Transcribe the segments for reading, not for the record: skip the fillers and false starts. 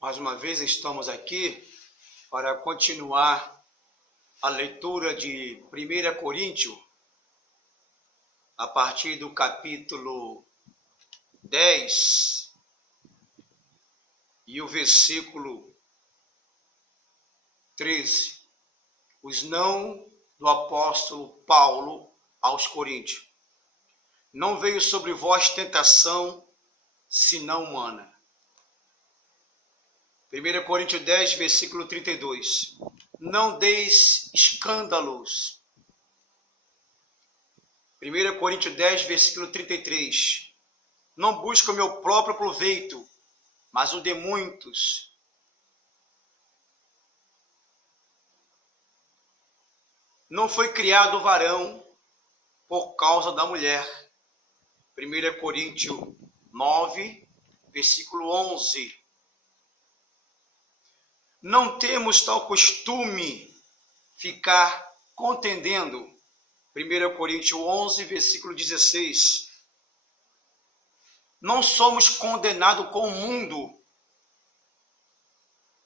Mais uma vez estamos aqui para continuar a leitura de 1 Coríntios, a partir do capítulo 10 e o versículo 13. Os não do apóstolo Paulo aos Coríntios. Não veio sobre vós tentação, senão humana. 1 Coríntios 10, versículo 32. Não deis escândalos. 1 Coríntios 10, versículo 33. Não busco o meu próprio proveito, mas o de muitos. Não foi criado o varão por causa da mulher. 1 Coríntios 9, versículo 11. Não temos tal costume ficar contendendo. 1 Coríntios 11, versículo 16. Não somos condenados com o mundo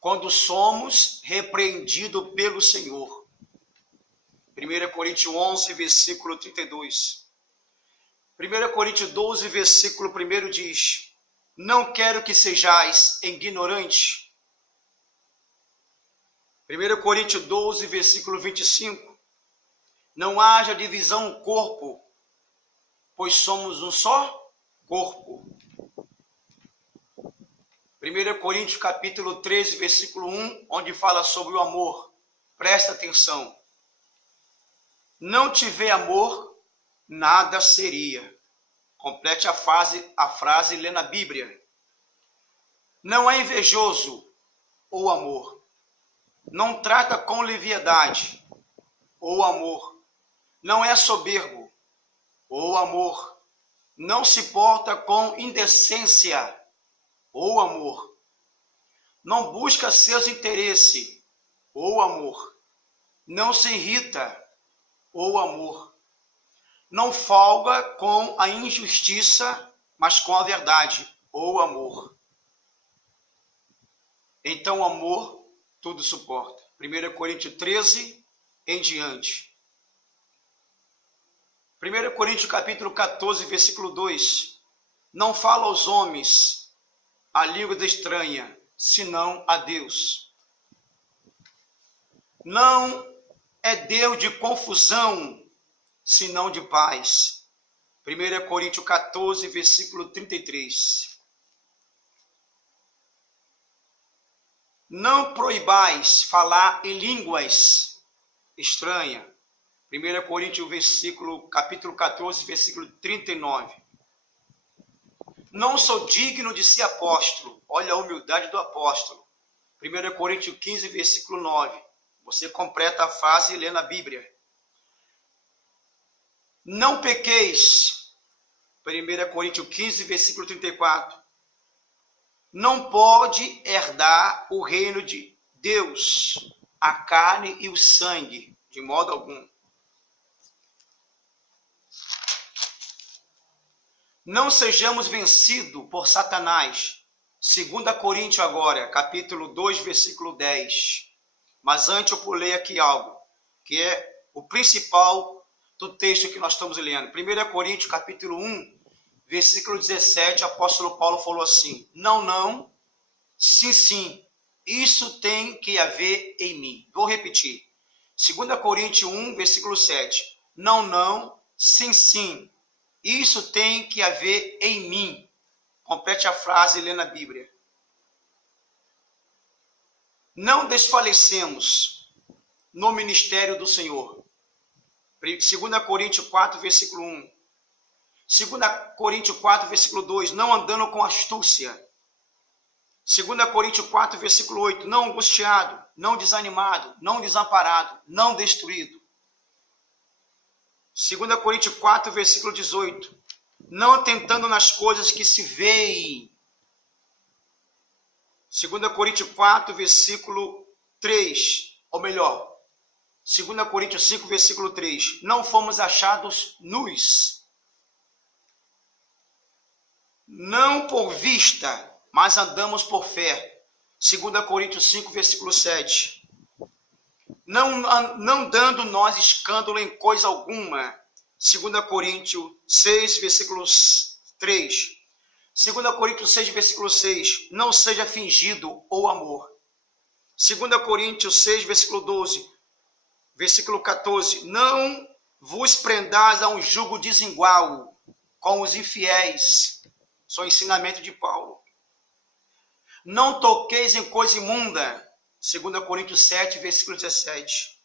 quando somos repreendidos pelo Senhor. 1 Coríntios 11, versículo 32. 1 Coríntios 12, versículo 1 diz: não quero que sejais ignorantes. 1 Coríntios 12, versículo 25. Não haja divisão no corpo, pois somos um só corpo. 1 Coríntios capítulo 13, versículo 1, onde fala sobre o amor. Presta atenção. Não tiver amor, nada seria. Complete a frase lendo a Bíblia. Não é invejoso ou amor. Não trata com leviandade ou amor. Não é soberbo ou amor. Não se porta com indecência ou amor. Não busca seus interesses ou amor. Não se irrita ou amor. Não folga com a injustiça, mas com a verdade ou amor. Então o amor tudo suporta. 1 Coríntios 13 em diante. 1 Coríntios capítulo 14, versículo 2. Não fala aos homens a língua estranha, senão a Deus. Não é Deus de confusão, senão de paz. 1 Coríntios 14, versículo 33. Não proibais falar em línguas estranhas. 1 Coríntios capítulo 14, versículo 39. Não sou digno de ser apóstolo. Olha a humildade do apóstolo. 1 Coríntios 15, versículo 9. Você completa a frase lendo a Bíblia. Não pequeis. 1 Coríntios 15, versículo 34. Não pode herdar o reino de Deus, a carne e o sangue, de modo algum. Não sejamos vencidos por Satanás. 2 Coríntios agora, capítulo 2, versículo 10. Mas antes eu pulei aqui algo, que é o principal do texto que nós estamos lendo. 1 Coríntios, capítulo 1, versículo 17, o apóstolo Paulo falou assim: não, sim, sim, isso tem que haver em mim. Vou repetir. 2 Coríntios 1, versículo 7. Não, sim, sim, isso tem que haver em mim. Complete a frase lendo a Bíblia. Não desfalecemos no ministério do Senhor. 2 Coríntios 4, versículo 1. 2 Coríntios 4, versículo 2, não andando com astúcia. 2 Coríntios 4, versículo 8, não angustiado, não desanimado, não desamparado, não destruído. 2 Coríntios 4, versículo 18, não atentando nas coisas que se veem. 2 Coríntios 4, versículo 3, ou melhor, 2 Coríntios 5, versículo 3, não fomos achados nus. Não por vista, mas andamos por fé. 2 Coríntios 5, versículo 7. Não dando nós escândalo em coisa alguma. 2 Coríntios 6, versículo 3. 2 Coríntios 6, versículo 6. Não seja fingido o amor. 2 Coríntios 6, versículo 12. Versículo 14. Não vos prendais a um jugo desigual com os infiéis. Isso é o ensinamento de Paulo. Não toqueis em coisa imunda. 2 Coríntios 7, versículo 17.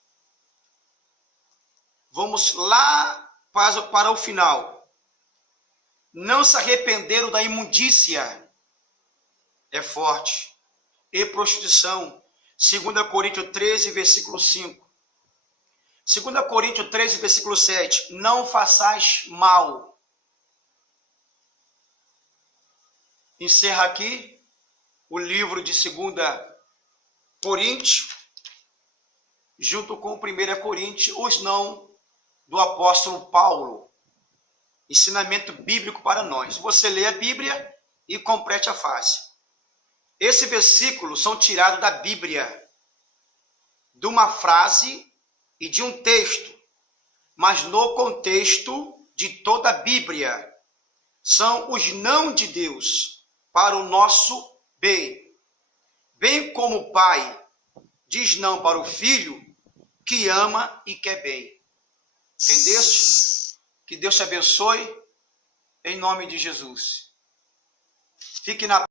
Vamos lá para o final. Não se arrependeram da imundícia. É forte. E prostituição. 2 Coríntios 13, versículo 5. 2 Coríntios 13, versículo 7. Não façais mal. Encerra aqui o livro de 2 Coríntios, junto com 1 Coríntios, os não do apóstolo Paulo. Ensinamento bíblico para nós. Você lê a Bíblia e complete a frase. Esses versículos são tirados da Bíblia, de uma frase e de um texto, mas no contexto de toda a Bíblia. São os não de Deus para o nosso bem. Bem como o pai diz não para o filho que ama e quer bem. Entendeste? Que Deus te abençoe em nome de Jesus. Fique na